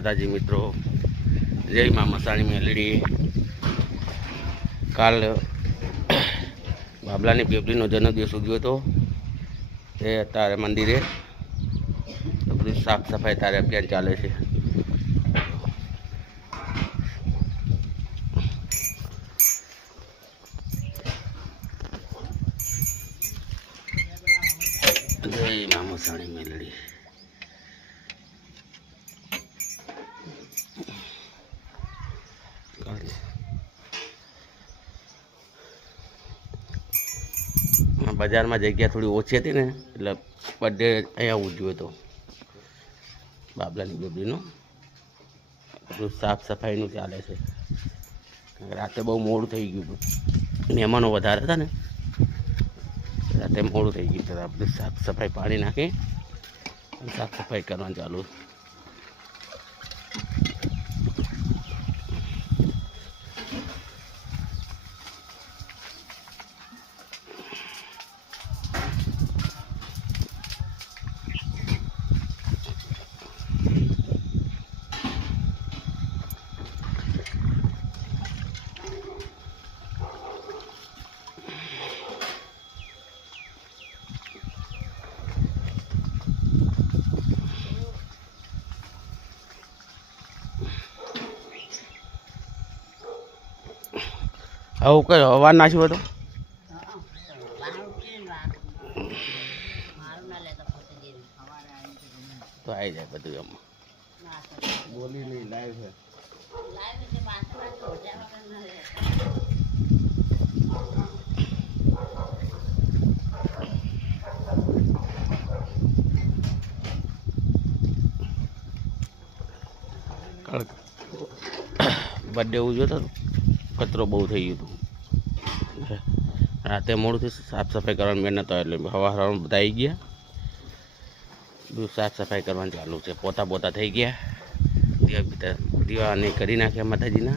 माताजी मित्रों, जय माँ मसाणी मेलडी। काल बाबलानी बेबलीनो जन्मदिवस उजव्यो तो ते अत्यारे मंदिरे तो बधी साफ सफाई तारे अभियान चाले छे। जय माँ मसाणी मेलडी। बजार में जग्या थोड़ी ओછી थी ने એટલે બર્થડે અહીંયા ઉજવ્યો હતો બાબલાની બેબીનો। બધું સાફ સફાઈનું ચાલે છે। રાતે બહુ મોડું થઈ ગયું હતું, મહેમાનો વધારે હતા ને રાતે મોડું થઈ ગયું હતું। બધું સાફ સફાઈ પાણી નાખી સાફ સફાઈ કરવાનું ચાલુ। આવું કઈ હવા નાખ્યો હતો તો આવી જાય બધું એમાં બોલી નહીં લાઈવ છે। बर्थडे उजव्यो तो कचरो बहु थई गयो। राते मोड़ू थी साफ सफाई करवानी मेहनत तो एटले हवा हवा बधा आई गया। બધું साफ सफाई करवानी चालू है। पोता पोता थई गया। दीवा नहीं करी नाख्या माताजीना।